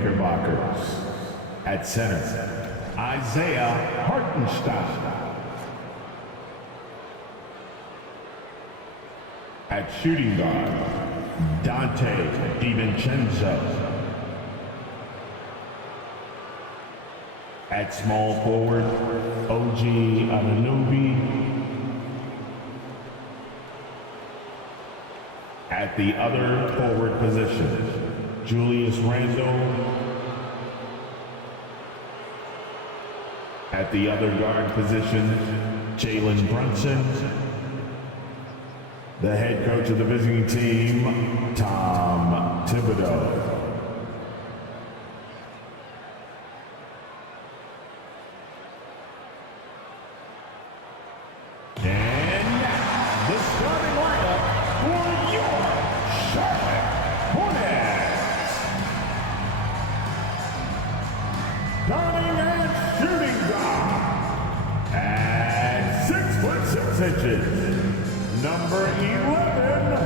Knickerbockers. At center, Isaiah Hartenstein. At shooting guard, Dante DiVincenzo. At small forward, OG Anunoby. At the other forward position, Julius Randle. At the other guard position, Jalen Brunson. The head coach of the visiting team, Tom Thibodeau. And now, the starting lineup for your Charlotte Hornets. Starting at shooting guard at 6'6", number 11,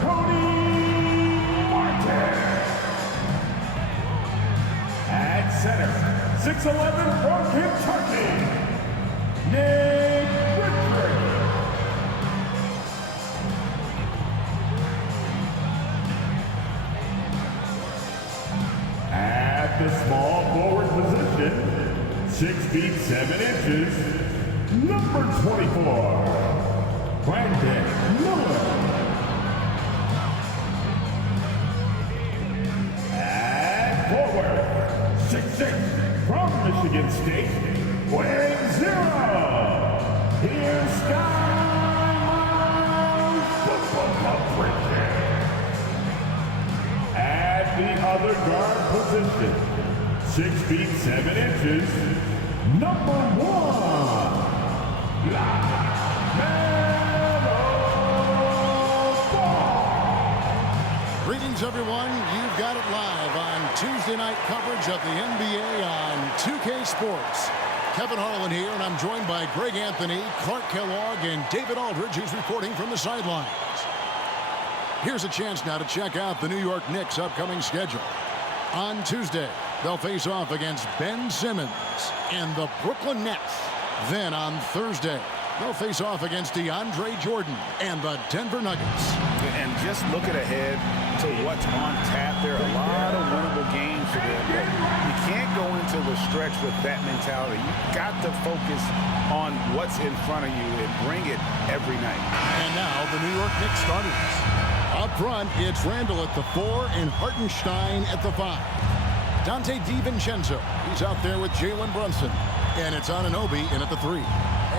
Cody Martin. At center, 6'11", from Kentucky, Nick Richards. At the small forward position, 6 feet 7 inches, number 24, Brandon Miller. At forward, 6'6", from Michigan State, weighing 0. Here's Sky Football Bridges. At the other guard position, 6 feet 7 inches, number 1, Greetings, everyone. You've got it live on Tuesday night coverage of the NBA on 2K Sports. Kevin Harlan here, and I'm joined by Greg Anthony, Clark Kellogg, and David Aldridge, who's reporting from the sidelines. Here's a chance now to check out the New York Knicks' upcoming schedule. On Tuesday, they'll face off against Ben Simmons and the Brooklyn Nets. Then on Thursday, they'll face off against DeAndre Jordan and the Denver Nuggets. And just looking ahead to what's on tap, there are a lot of winnable games for them. But you can't go into the stretch with that mentality. You've got to focus on what's in front of you and bring it every night. And now the New York Knicks starters. Up front, it's Randle at the 4 and Hartenstein at the 5. Dante DiVincenzo, he's out there with Jalen Brunson. And it's Anunoby in at the 3.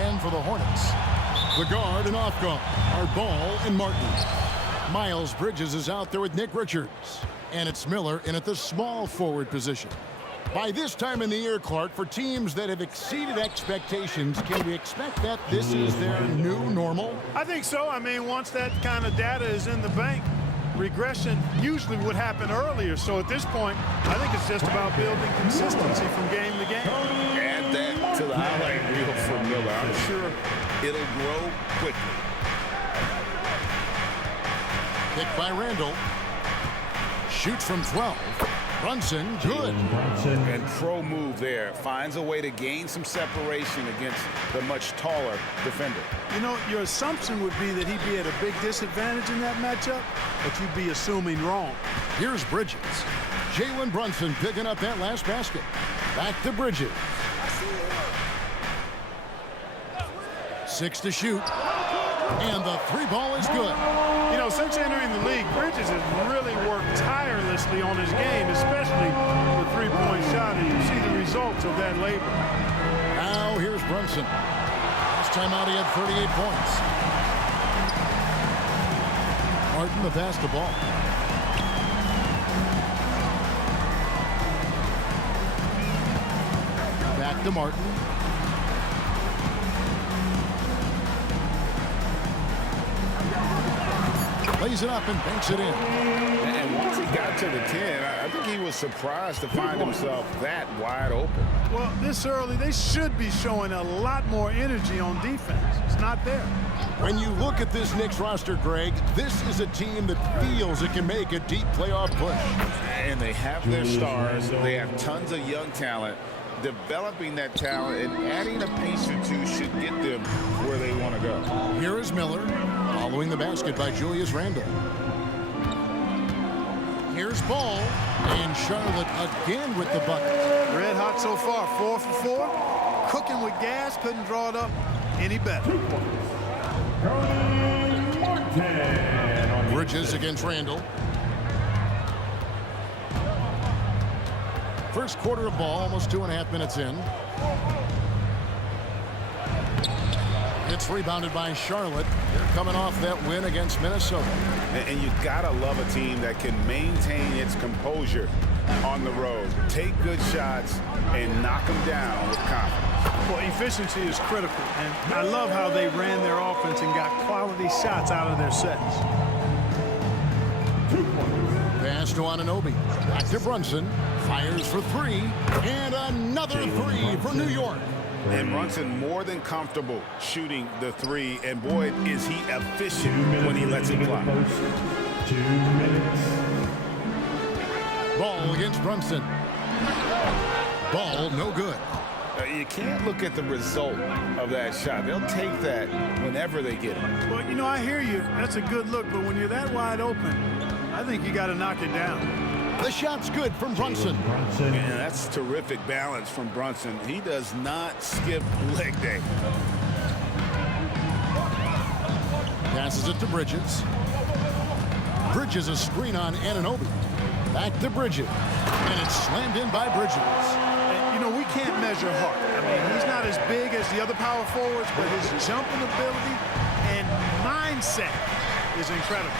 And for the Hornets, the guard and off guard are Ball and Martin. Miles Bridges is out there with Nick Richards. And it's Miller in at the small forward position. By this time in the year, Clark, for teams that have exceeded expectations, can we expect that this is their new normal? I think so. I mean, once that kind of data is in the bank, regression usually would happen earlier. So at this point, I think it's just about building consistency from game to game. Add that to the highlight reel for Miller. I'm sure it'll grow quickly. Kick by Randle. Shoots from 12. Brunson, good. And pro move there. Finds a way to gain some separation against the much taller defender. You know, your assumption would be that he'd be at a big disadvantage in that matchup, but you'd be assuming wrong. Here's Bridges. Jalen Brunson picking up that last basket. Back to Bridges. 6 to shoot. And the 3 ball is good. You know, since entering the league, Bridges has really worked tirelessly on his game, especially the three-point shot, and you see the results of that labor. Now here's Brunson. Last time out he had 38 points. Martin to pass the ball. Back to Martin. Lays it up and banks it in. And once he got to the 10. I think he was surprised to find himself that wide open. Well, this early, they should be showing a lot more energy on defense. It's not there. When you look at this Knicks roster, Greg, this is a team that feels it can make a deep playoff push. And they have their stars. They have tons of young talent. Developing that talent and adding a piece or two should get them where they want to go. Here is Miller, following the basket by Julius Randle. Here's Ball, and Charlotte again with the bucket. Red hot so far, 4 for 4. Cooking with gas, couldn't draw it up any better. Bridges against Randle. First quarter of ball, almost 2.5 minutes in. It's rebounded by Charlotte. They're coming off that win against Minnesota. And you gotta love a team that can maintain its composure on the road. Take good shots and knock them down with confidence. Well, efficiency is critical, and I love how they ran their offense and got quality shots out of their sets. Pass to Anunoby. Back to Brunson. Fires for 3. And another 3 for New York. And Brunson more than comfortable shooting the 3. And boy, is he efficient when he lets it fly. 2 minutes. Ball against Brunson. Ball no good. You can't look at the result of that shot. They'll take that whenever they get it. Well, you know, I hear you. That's a good look, but when you're that wide open, I think you got to knock it down. The shot's good from Brunson. And that's terrific balance from Brunson. He does not skip leg day. Passes it to Bridges. Bridges a screen on Anunoby. Back to Bridges. And it's slammed in by Bridges. And, you know, we can't measure Hart. I mean, he's not as big as the other power forwards, but his jumping ability and mindset is incredible.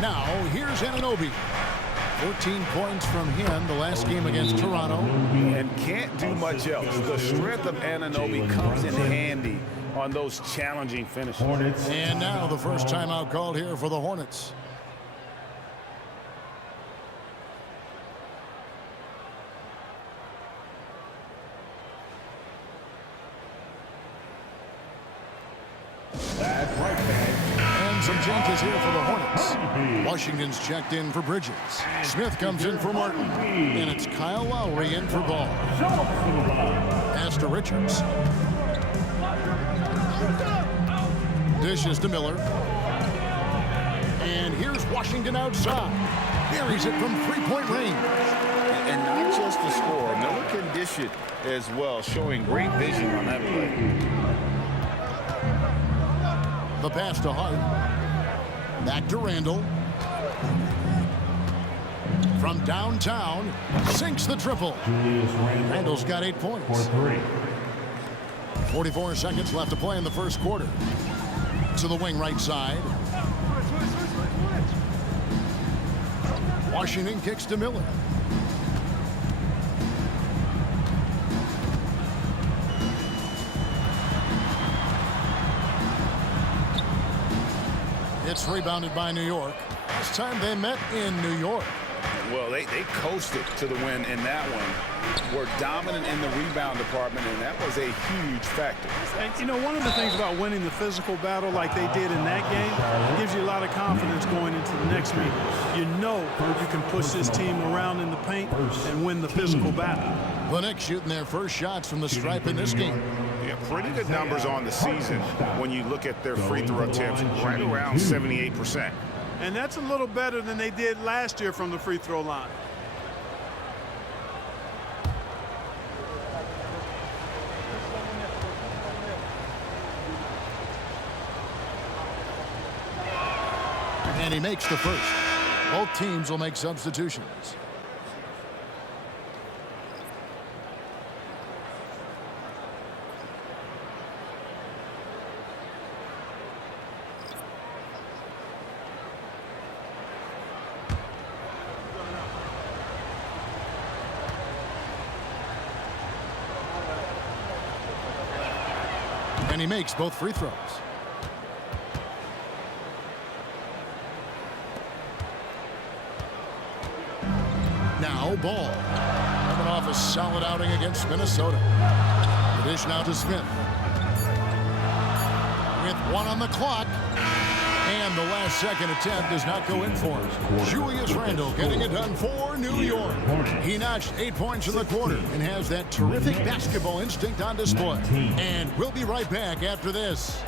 Now, here's Anunoby. 14 points from him the last game against Toronto. And can't do much else. The strength of Anunoby comes in handy on those challenging finishes. Hornets. And now the first timeout called here for the Hornets. And some changes here for the Hornets. Washington's checked in for Bridges. Smith comes in for Martin. And it's Kyle Lowry in for Ball. Pass to Richards. Dishes to Miller. And here's Washington outside. Buries it from three-point range. And not just the score. Miller can dish it as well, showing great vision on that play. The pass to Hart. Back to Randle. From downtown, sinks the triple. Randle's got 8 points. 44 seconds left to play in the first quarter. To the wing right side. Washington kicks to Miller. It's rebounded by New York. Last time they met in New York. Well, they coasted to the win in that one. Were dominant in the rebound department, and that was a huge factor. And, you know, one of the things about winning the physical battle like they did in that game gives you a lot of confidence going into the next meeting. You know you can push this team around in the paint and win the physical battle. The Knicks shooting their first shots from the stripe in this game. Yeah, pretty good numbers on the season when you look at their free throw attempts, right around 78%. And that's a little better than they did last year from the free throw line. And he makes the first. Both teams will make substitutions. And he makes both free throws. Now Ball. Coming off a solid outing against Minnesota. The dish now to Smith. With 1 on the clock. And the last second attempt does not go in for him. Julius Randle getting it done for New York. He notched 8 points in the quarter and has that terrific basketball instinct on display. And we'll be right back after this.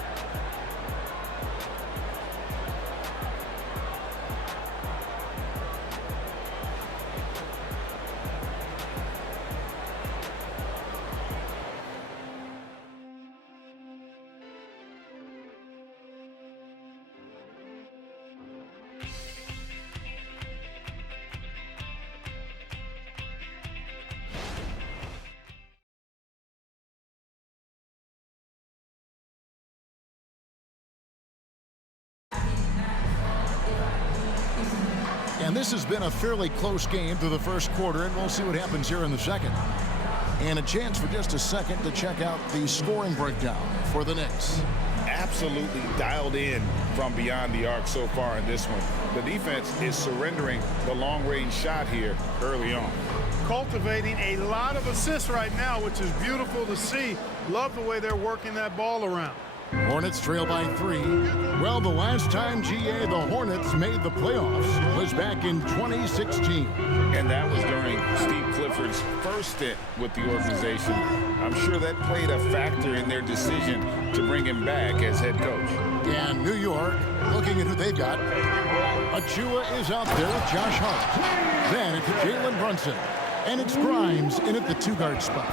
And this has been a fairly close game through the first quarter, and we'll see what happens here in the second. And a chance for just a second to check out the scoring breakdown for the Knicks. Absolutely dialed in from beyond the arc so far in this one. The defense is surrendering the long-range shot here early on. Cultivating a lot of assists right now, which is beautiful to see. Love the way they're working that ball around. Hornets trail by 3. Well, the last time, GA, the Hornets made the playoffs was back in 2016. And that was during Steve Clifford's first stint with the organization. I'm sure that played a factor in their decision to bring him back as head coach. And New York, looking at who they've got. Achua is out there with Josh Hart. Then it's Jalen Brunson. And it's Grimes in at the 2-guard spot.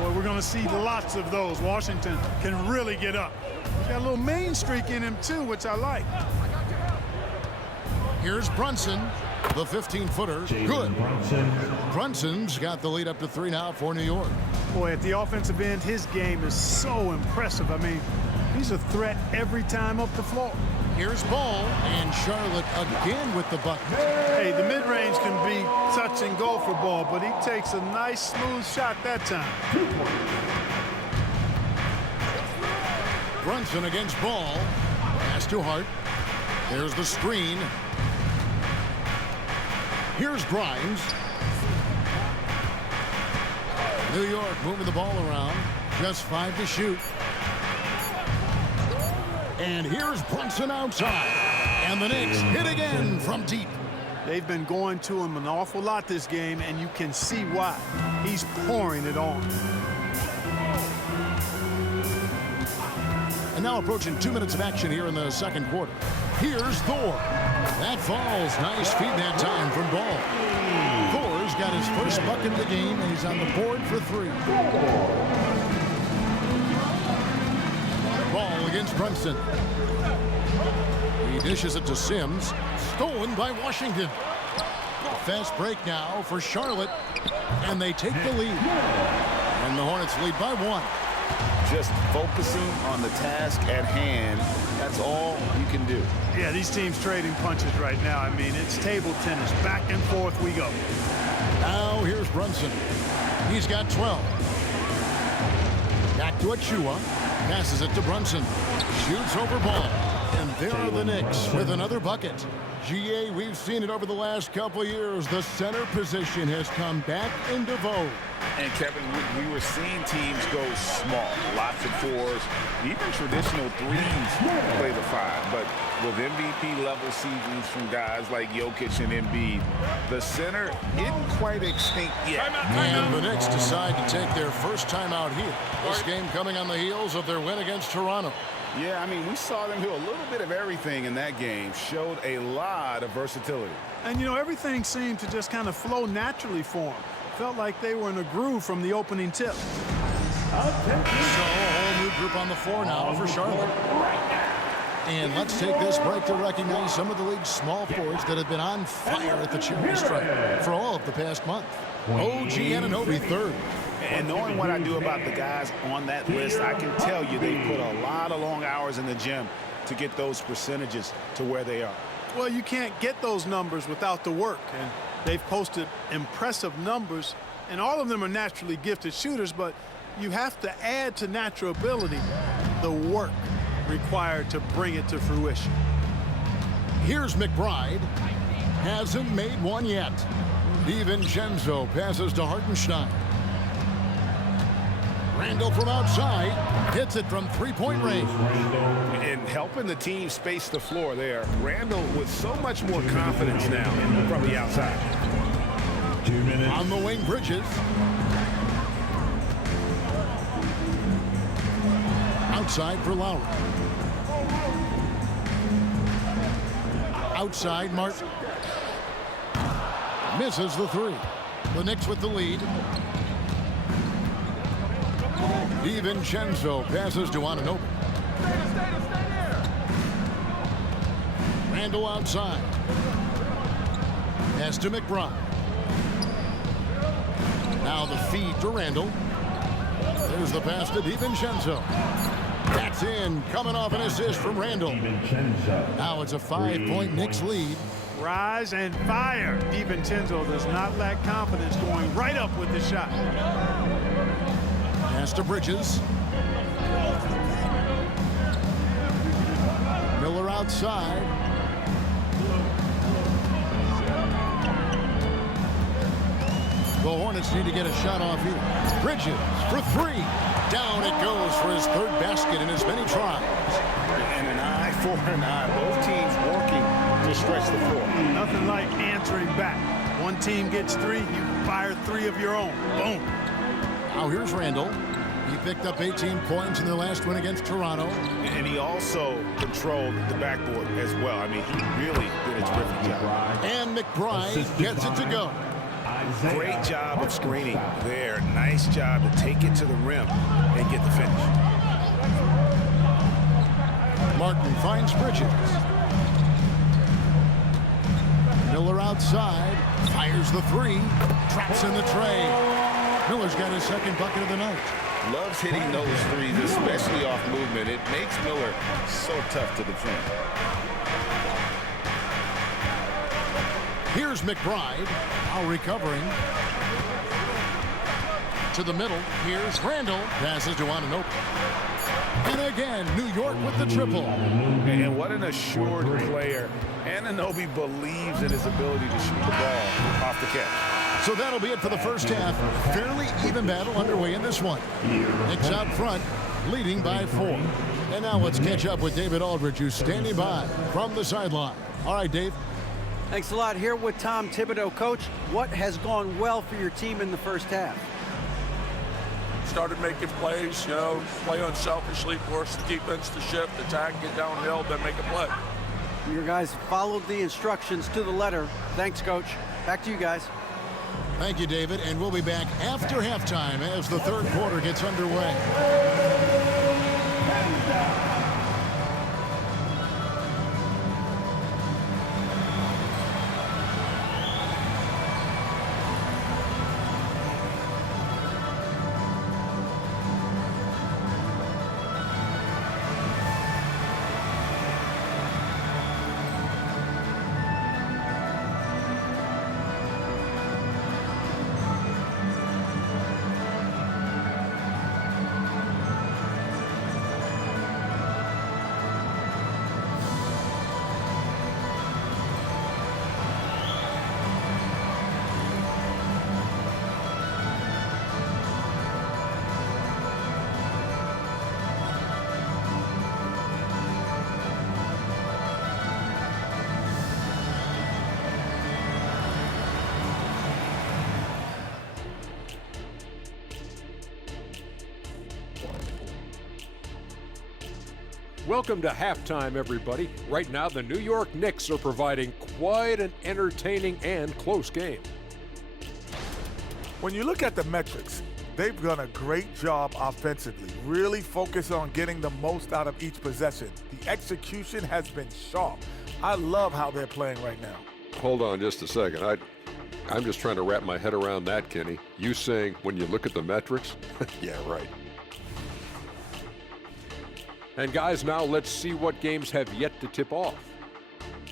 Boy, we're going to see lots of those. Washington can really get up. He's got a little main streak in him, too, which I like. Here's Brunson, the 15-footer. Good. Brunson's got the lead up to 3 now for New York. Boy, at the offensive end, his game is so impressive. I mean, he's a threat every time up the floor. Here's Ball, and Charlotte again with the bucket. Hey, the mid-range can be touch and go for Ball, but he takes a nice, smooth shot that time. Brunson against Ball. Pass to Hart. There's the screen. Here's Grimes. New York moving the ball around. Just 5 to shoot. And here's Brunson outside. And the Knicks hit again from deep. They've been going to him an awful lot this game, and you can see why. He's pouring it on. And now approaching 2 minutes of action here in the second quarter. Here's Thor. That falls. Nice feed that time from Ball. Thor's got his first bucket of the game, and he's on the board for 3. Ball against Brunson. He dishes it to Sims. Stolen by Washington. Fast break now for Charlotte. And they take the lead. And the Hornets lead by 1. Just focusing on the task at hand. That's all you can do. Yeah, these teams trading punches right now. I mean, it's table tennis. Back and forth we go. Now here's Brunson. He's got 12. Back to Achua. Passes it to Brunson. Shoots over Ball. And there are the Knicks with another bucket. GA, we've seen it over the last couple of years. The center position has come back into vogue. And Kevin, we were seeing teams go small, lots of 4s, even traditional 3s play the 5. But with MVP level seasons from guys like Jokic and Embiid, the center isn't quite extinct yet. And the Knicks decide to take their first time out here. This game coming on the heels of their win against Toronto. Yeah, I mean, we saw them do a little bit of everything in that game. Showed a lot of versatility. And, you know, everything seemed to just kind of flow naturally for them. Felt like they were in a groove from the opening tip. So a whole new group on the floor now for Charlotte. And let's take this break to recognize some of the league's small forwards that have been on fire at the charity stripe for all of the past month. OG Anunoby, 3rd. And knowing what I do about the guys on that list, I can tell you they put a lot of long hours in the gym to get those percentages to where they are. Well, you can't get those numbers without the work. And they've posted impressive numbers, and all of them are naturally gifted shooters, but you have to add to natural ability the work required to bring it to fruition. Here's McBride. Hasn't made one yet. DiVincenzo passes to Hartenstein. Randall from outside hits it from three-point range. And helping the team space the floor there. Randall with so much more confidence now from the outside. 2 minutes. On the wing, Bridges. Outside for Lowry. Outside, Martin. Misses the three. The Knicks with the lead. DiVincenzo passes to Anunoby. Randall outside. Pass to McBride. Now the feed to Randall. There's the pass to DiVincenzo. That's in. Coming off an assist from Randall. Now it's a 5-point Knicks lead. Rise and fire. DiVincenzo does not lack confidence, going right up with the shot. Pass to Bridges. Miller outside. The Hornets need to get a shot off here. Bridges for three. Down it goes for his third basket in as many tries. And an eye for an eye. Both teams working to stretch the floor. Nothing like answering back. One team gets three, you fire three of your own. Boom. Now here's Randall. He picked up 18 points in their last win against Toronto. And he also controlled the backboard as well. I mean, he really did a terrific job. And McBride gets it to go. Great job of screening there. Nice job to take it to the rim and get the finish. Martin finds Bridges. Miller outside. Fires the three. Traps in the tray. Miller's got his second bucket of the night. Loves hitting those threes, especially off movement. It makes Miller so tough to defend. Here's McBride, now recovering. To the middle, here's Randall. Passes to Anunoby. And again, New York with the triple. And what an assured player. Anunoby believes in his ability to shoot the ball off the catch. So that'll be it for the first half. Fairly even battle underway in this one. Knicks out front, leading by 4. And now let's catch up with David Aldridge, who's standing by from the sideline. All right, Dave. Thanks a lot. Here with Tom Thibodeau. Coach, what has gone well for your team in the first half? Started making plays, play unselfishly, force the defense to shift, attack, get downhill, then make a play. Your guys followed the instructions to the letter. Thanks, Coach. Back to you guys. Thank you, David. And we'll be back after halftime as the third quarter gets underway. Welcome to halftime, everybody. Right now, the New York Knicks are providing quite an entertaining and close game. When you look at the metrics, they've done a great job offensively, really focus on getting the most out of each possession. The execution has been sharp. I love how they're playing right now. Hold on just a second. I'm just trying to wrap my head around that, Kenny. You saying when you look at the metrics? Yeah, right. And guys, now let's see what games have yet to tip off.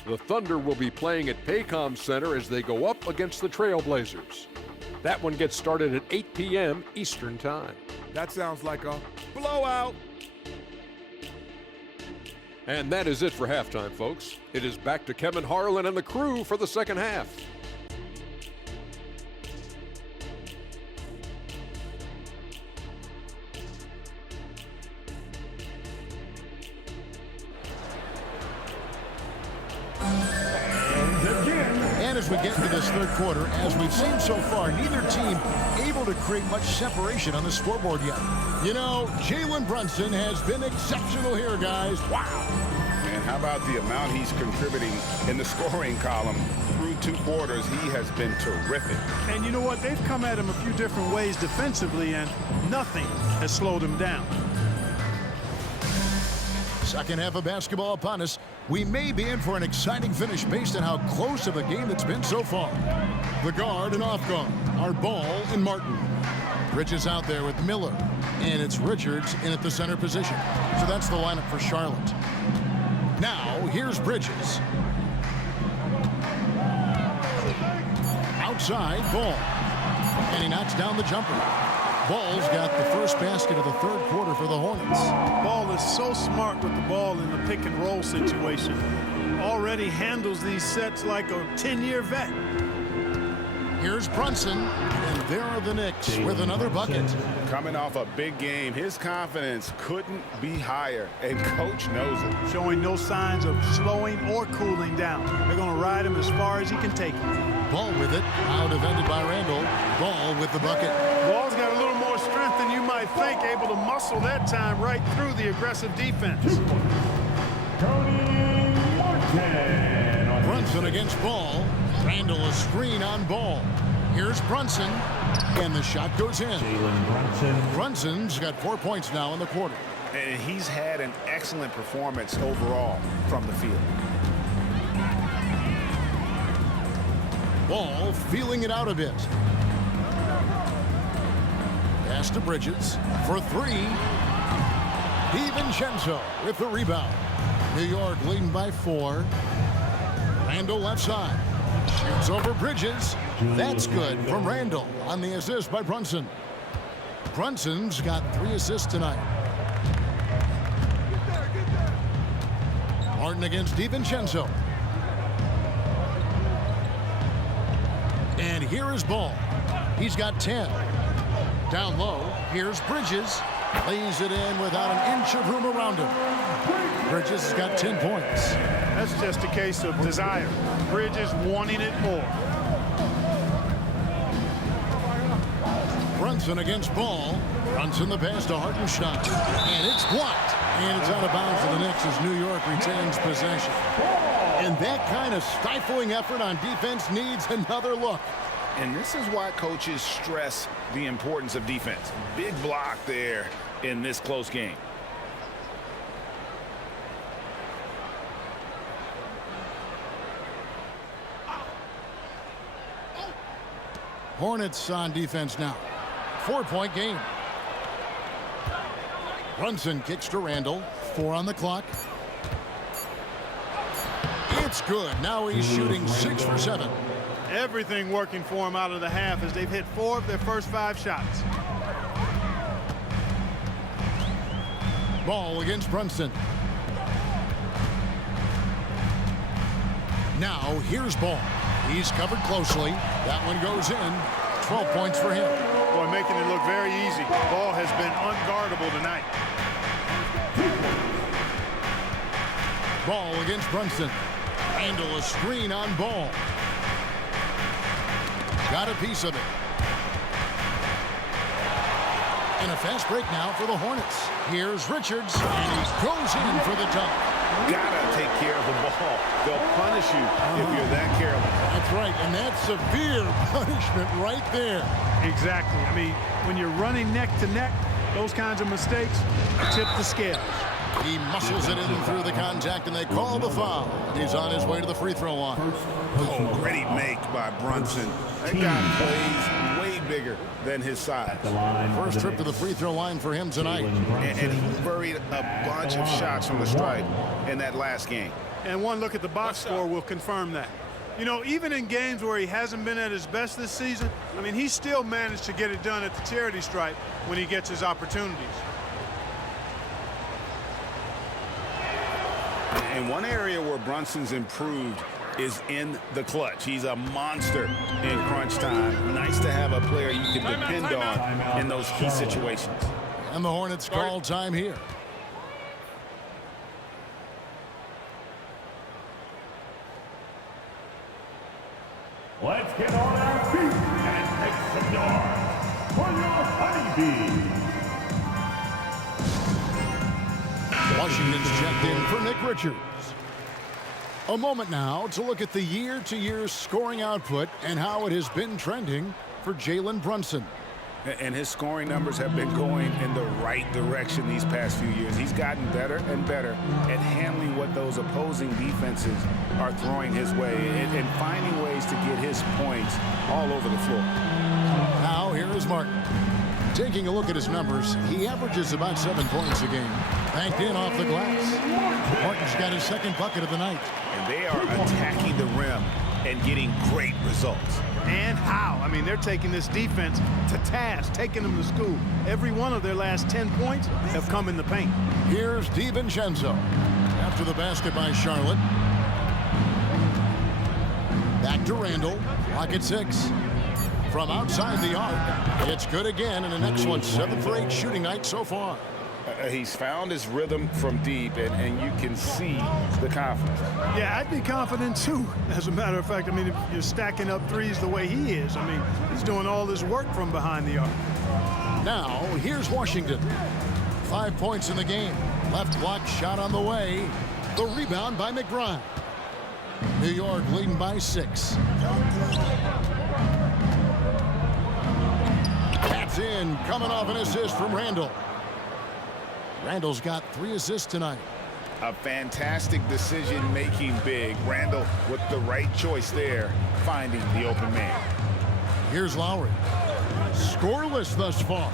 The Thunder will be playing at Paycom Center as they go up against the Trailblazers. That one gets started at 8 p.m. Eastern Time. That sounds like a blowout. And that is it for halftime, folks. It is back to Kevin Harlan and the crew for the second half. we get into this third quarter, as we've seen so far, neither team able to create much separation on the scoreboard yet. You know, Jalen Brunson has been exceptional here, guys. Wow. And how about the amount he's contributing in the scoring column? Through 2 quarters, he has been terrific. And you know what? They've come at him a few different ways defensively, and nothing has slowed him down. Second half of basketball upon us. We may be in for an exciting finish based on how close of a game it's been so far. The guard and off guard are Ball and Martin. Bridges out there with Miller, and it's Richards in at the center position. So that's the lineup for Charlotte. Now, here's Bridges. Outside, Ball. And he knocks down the jumper. Ball's got the first basket of the third quarter for the Hornets. Ball is so smart with the ball in the pick and roll situation. Already handles these sets like a 10-year vet. Here's Brunson, and there are the Knicks with another bucket. Coming off a big game, his confidence couldn't be higher, and Coach knows it. Showing no signs of slowing or cooling down. They're going to ride him as far as he can take him. Ball with it, now defended by Randall. Ball with the bucket. Ball's got a little more strength than you might think, able to muscle that time right through the aggressive defense. Brunson against Ball. Randall a screen on Ball. Here's Brunson, and the shot goes in. Brunson's got 4 points now in the quarter. And he's had an excellent performance overall from the field. Ball feeling it out a bit. Pass to Bridges for 3. DiVincenzo with the rebound. New York leading by 4. Randall left side. Shoots over Bridges. That's good from Randall on the assist by Brunson. Brunson's got 3 assists tonight. Martin against DiVincenzo. And here is Ball. He's got 10. Down low, here's Bridges. Lays it in without an inch of room around him. Bridges has got 10 points. That's just a case of desire. Bridges wanting it more. Brunson against Ball. Brunson the pass to Hartenstein. And it's blocked. And it's out of bounds to the Knicks as New York retains possession. And that kind of stifling effort on defense needs another look. And this is why coaches stress the importance of defense. Big block there in this close game. Hornets on defense now. 4-point game. Brunson kicks to Randall. 4 on the clock. It's good. Now he's shooting 6 for 7. Everything working for him out of the half as they've hit 4 of their first 5 shots. Ball against Brunson. Now here's Ball. He's covered closely. That one goes in. 12 points for him. Boy, making it look very easy. Ball has been unguardable tonight. Ball against Brunson. Randall a screen on Ball. Got a piece of it. And a fast break now for the Hornets. Here's Richards, and he goes in for the dunk. Gotta take care of the ball. They'll punish you if you're that careless. That's right, and that's severe punishment right there. Exactly. I mean, when you're running neck to neck, those kinds of mistakes tip the scales. He muscles it in through the contact, and they call the foul. And he's on his way to the free throw line. Oh, great make by Brunson. That guy plays way bigger than his size. First trip to the free throw line for him tonight. And he buried a bunch of shots from the stripe in that last game. And one look at the box score will confirm that. You know, even in games where he hasn't been at his best this season, I mean, he still managed to get it done at the charity stripe when he gets his opportunities. And one area where Brunson's improved is in the clutch. He's a monster in crunch time. Nice to have a player you can depend on in those key situations. And the Hornets call time here. Wemby. Washington's checked in for Nick Richards. A moment now to look at the year-to-year scoring output and how it has been trending for Jalen Brunson. And his scoring numbers have been going in the right direction these past few years. He's gotten better and better at handling what those opposing defenses are throwing his way and finding ways to get his points all over the floor. Now here is Martin. Taking a look at his numbers, he averages about 7 points a game. Banked in off the glass. Martin's got his second bucket of the night. And they are attacking the rim and getting great results. And how? I mean, they're taking this defense to task, taking them to school. Every one of their last 10 points have come in the paint. Here's DiVincenzo. After the basket by Charlotte. Back to Randall. Clock at 6. From outside the arc, it's good again, and an excellent 7 for 8 shooting night so far. He's found his rhythm from deep, and you can see the confidence. Yeah, I'd be confident too. As a matter of fact, I mean, if you're stacking up threes the way he is, I mean, he's doing all this work from behind the arc. Now, here's Washington. 5 points in the game. Left block shot on the way. The rebound by McBride. New York leading by 6. That's in, coming off an assist from Randall. Randall's got 3 assists tonight. A fantastic decision-making big. Randall with the right choice there, finding the open man. Here's Lowry. Scoreless thus far.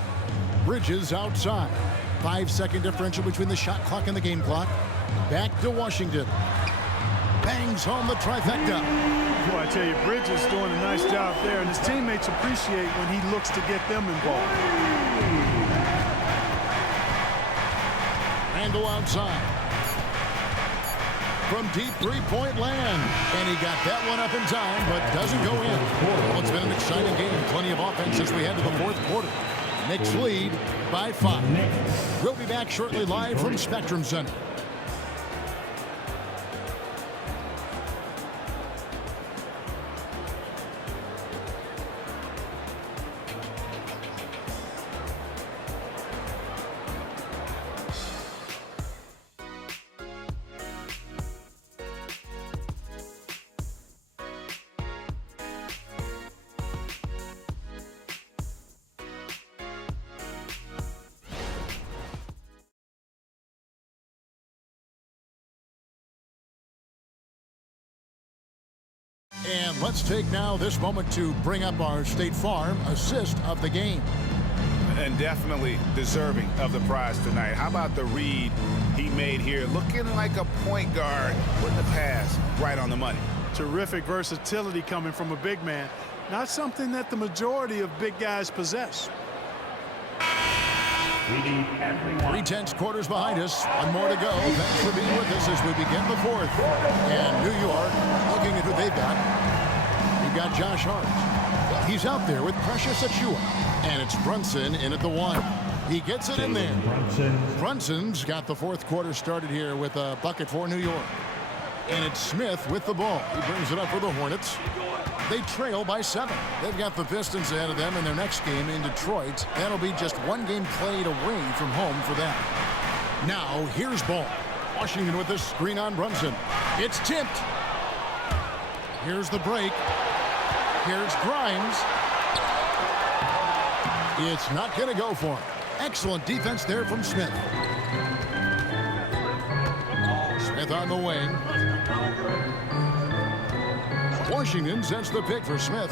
Bridges outside. 5-second differential between the shot clock and the game clock. Back to Washington. Bangs home the trifecta. Boy, I tell you, Bridges doing a nice job there, and his teammates appreciate when he looks to get them involved. Randall outside. From deep three-point land. And he got that one up in time, but doesn't go in. Well, it's been an exciting game. Plenty of offense as we head to the fourth quarter. Knicks lead by 5. We'll be back shortly live from Spectrum Center. And let's take now this moment to bring up our State Farm assist of the game. And definitely deserving of the prize tonight. How about the read he made here? Looking like a point guard with the pass right on the money. Terrific versatility coming from a big man. Not something that the majority of big guys possess. 3 tenths quarters behind us. One more to go. Thanks for being with us as we begin the fourth. And New York, looking at who they've got. You've got Josh Hart. He's out there with Precious Achiuwa. And it's Brunson in at the 1. He gets it in there. Brunson's got the fourth quarter started here with a bucket for New York. And it's Smith with the ball. He brings it up for the Hornets. They trail by 7. They've got the Pistons ahead of them in their next game in Detroit. That'll be just 1 game played away from home for them. Now, here's ball. Washington with the screen on Brunson. It's tipped. Here's the break. Here's Grimes. It's not going to go for him. Excellent defense there from Smith. Smith on the wing. Washington sends the pick for Smith.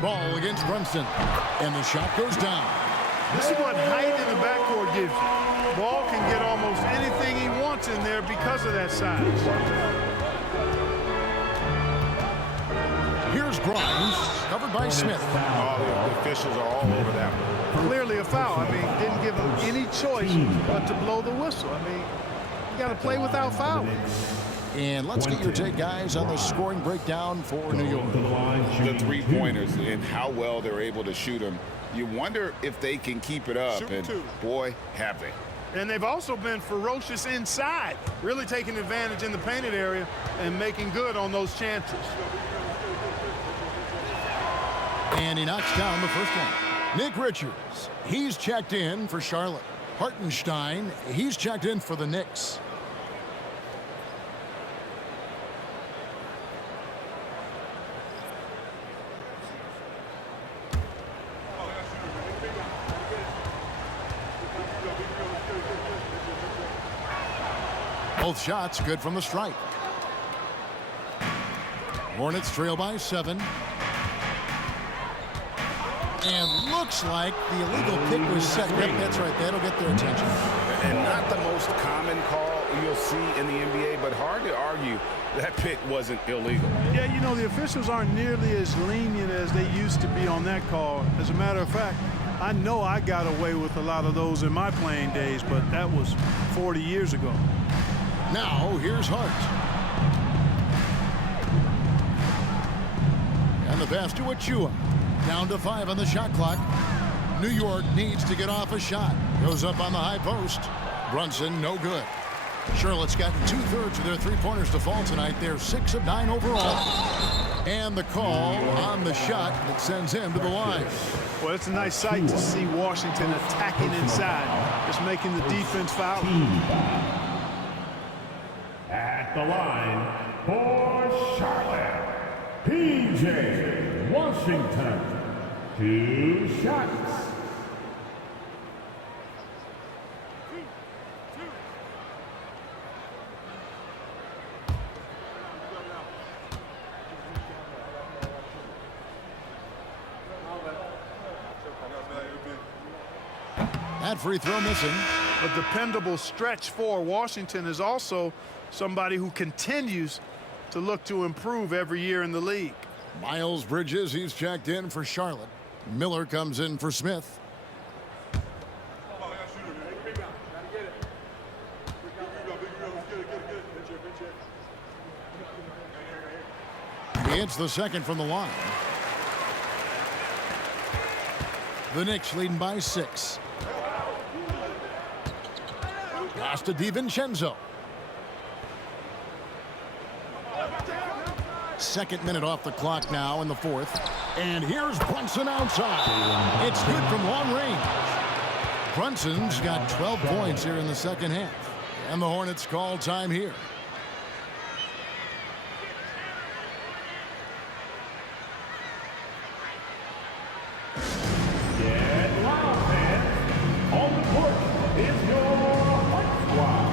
Ball against Brunson. And the shot goes down. This is what height in the backcourt gives you. Ball can get almost anything he wants in there because of that size. Here's Grimes, covered by Smith. Oh, the officials are all over that one. Clearly a foul. I mean, didn't give him any choice but to blow the whistle. I mean, you got to play without fouling. And let's get your take, guys, on the scoring breakdown for New York. The three-pointers and how well they're able to shoot them. You wonder if they can keep it up. And boy, have they. And they've also been ferocious inside, really taking advantage in the painted area and making good on those chances. And he knocks down the first one. Nick Richards, he's checked in for Charlotte. Hartenstein, he's checked in for the Knicks. Both shots good from the stripe. Hornets trail by 7. And looks like the illegal pick was set. Yep, that's right. That'll get their attention. And not the most common call you'll see in the NBA, but hard to argue that pick wasn't illegal. Yeah, you know, the officials aren't nearly as lenient as they used to be on that call. As a matter of fact, I know I got away with a lot of those in my playing days, but that was 40 years ago. Now, here's Hart. And the pass to Achua. Down to 5 on the shot clock. New York needs to get off a shot. Goes up on the high post. Brunson, no good. Charlotte's gotten 2/3 of their three-pointers to fall tonight. They're 6 of 9 overall. And the call on the shot that sends him to the line. Well, it's a nice sight to see Washington attacking inside. Just making the defense foul. At the line for Charlotte, P.J. Washington. 2 shots. That free throw missing. A dependable stretch for Washington is also somebody who continues to look to improve every year in the league. Miles Bridges, he's checked in for Charlotte. Miller comes in for Smith. He hits the second from the line. The Knicks leading by 6. Pass to DiVincenzo. Second minute off the clock now in the 4th. And here's Brunson outside. It's good from long range. Brunson's got 12 points here in the second half. And the Hornets call time here. Get loud, fans. On the court is your Hornet squad.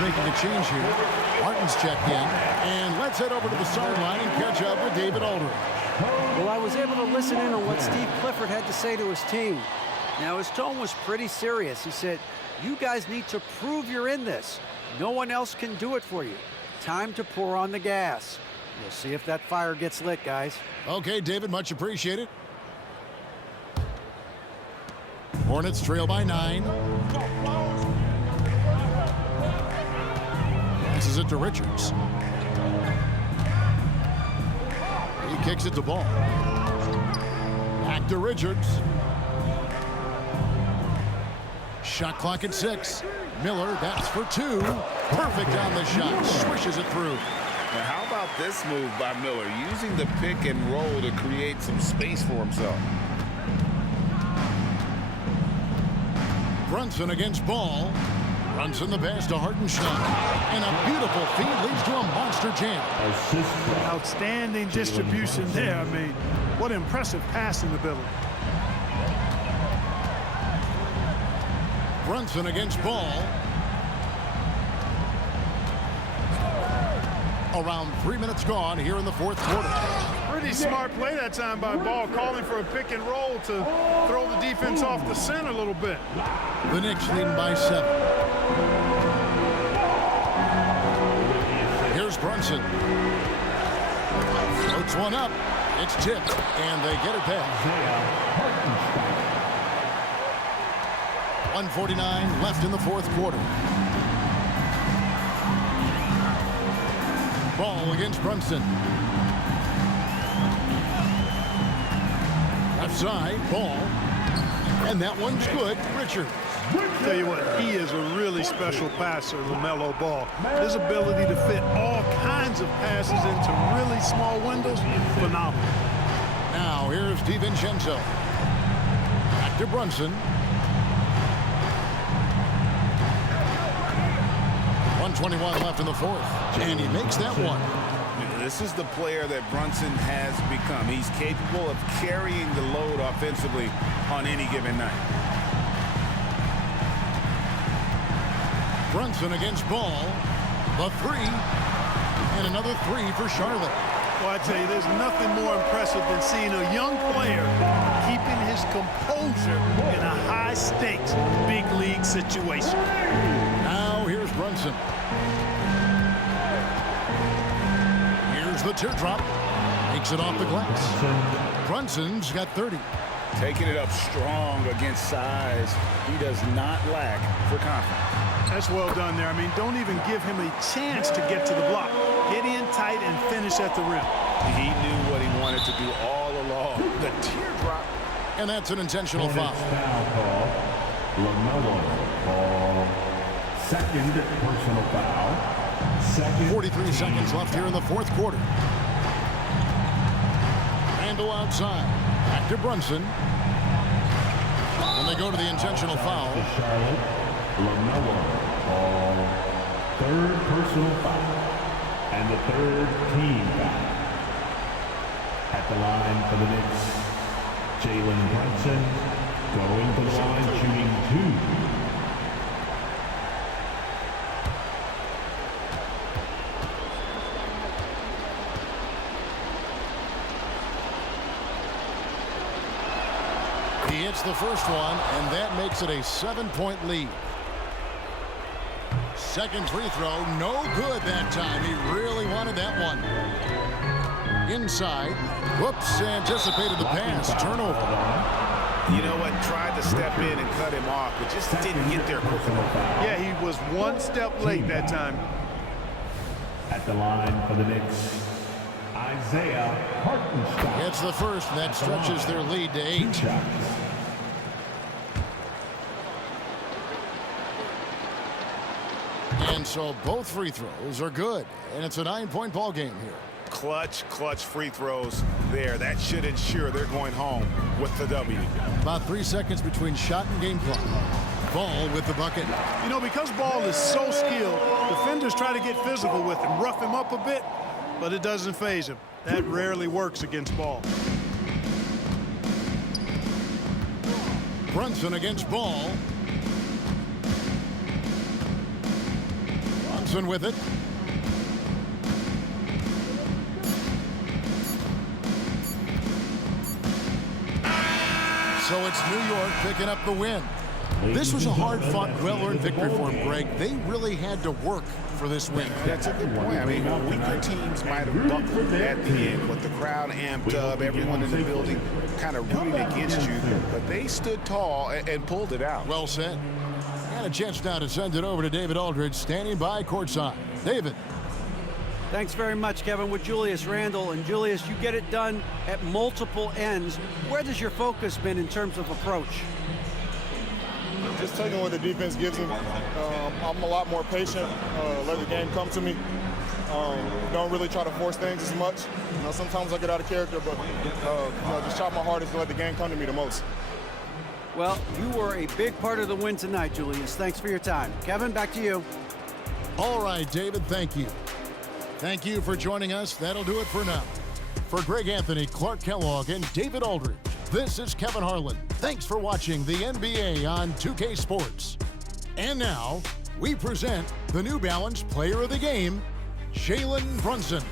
Making a change here. Martin's checked in. And let's head over to the sideline and catch up with David Aldridge. Well, I was able to listen in on what Steve Clifford had to say to his team. Now, his tone was pretty serious. He said, you guys need to prove you're in this. No one else can do it for you. Time to pour on the gas. We'll see if that fire gets lit, guys. Okay, David, much appreciated. Hornets trail by 9. Passes it to Richards. He kicks it to Ball. Back to Richards. Shot clock at 6. Miller, that's for 2. Perfect on the shot. Swishes it through. Now, how about this move by Miller, using the pick and roll to create some space for himself? Brunson against Ball. Brunson the pass to Hartenstein. And a beautiful feed leads to a monster jam. Outstanding distribution there. I mean, what impressive passing ability. Brunson against Ball. Around 3 minutes gone here in the fourth quarter. Pretty smart play that time by Ball, calling for a pick and roll to throw the defense off the center a little bit. The Knicks leading by 7. Here's Brunson. Floats one up. It's tipped, and they get it back. 1:49 left in the fourth quarter. Ball against Brunson. Left side, Ball. And that one's good. Richards. Tell you what, he is a really special passer, LaMelo Ball. His ability to fit all kinds of passes into really small windows, phenomenal. Now here's DiVincenzo. Back to Brunson. 1:21 left in the fourth. And he makes that one. This is the player that Brunson has become. He's capable of carrying the load offensively on any given night. Brunson against Ball. The three. And another three for Charlotte. Well, I tell you, there's nothing more impressive than seeing a young player keeping his composure in a high-stakes, big-league situation. Now here's Brunson. Here's the teardrop. Makes it off the glass. Brunson's got 30. Taking it up strong against size. He does not lack for confidence. That's well done there. I mean, don't even give him a chance to get to the block. Get in tight and finish at the rim. He knew what he wanted to do all along. The teardrop. And that's an intentional foul. Foul call. LaMelo Ball. Second personal foul. Second. 43 seconds left here in the fourth quarter. Randall outside. Back to Brunson. And they go to the intentional foul. Charlotte. LaMelo Ball. Third personal foul. And the third team foul. At the line for the Knicks, Jalen Brunson going to the line shooting 2. He hits the first one, and that makes it a 7-point lead. Second free throw, no good that time. He really wanted that one. Inside. Whoops, anticipated the pass. Turnover. You know what? Tried to step in and cut him off, but just didn't get there quick enough. Yeah, he was one step late that time. At the line for the Knicks, Isaiah Hartenstein. It's the first, and that stretches their lead to 8. And so both free throws are good, and it's a 9-point ball game here. Clutch free throws there. That should ensure they're going home with the W. About 3 seconds between shot and game clock. Ball with the bucket. You know, because Ball is so skilled, defenders try to get physical with him, rough him up a bit, but it doesn't faze him. That rarely works against Ball. Brunson against Ball. Brunson with it. So it's New York picking up the win. This was a hard-fought, well-earned victory for him, Greg. They really had to work for this win. That's a good point. I mean, weaker teams might have buckled at the end, with the crowd amped up, everyone in the building kind of rooting against you, but they stood tall and pulled it out. Well said. And a chance now to send it over to David Aldridge, standing by courtside. David. Thanks very much, Kevin, with Julius Randle. And Julius, you get it done at multiple ends. Where does your focus been in terms of approach? Just taking what the defense gives him. I'm a lot more patient, let the game come to me. Don't really try to force things as much. You know, sometimes I get out of character, but just try my hardest to let the game come to me the most. Well, you were a big part of the win tonight, Julius. Thanks for your time. Kevin, back to you. All right, David, thank you. Thank you for joining us. That'll do it for now. For Greg Anthony, Clark Kellogg, and David Aldridge, this is Kevin Harlan. Thanks for watching the NBA on 2K Sports. And now, we present the New Balance Player of the Game, Jalen Brunson.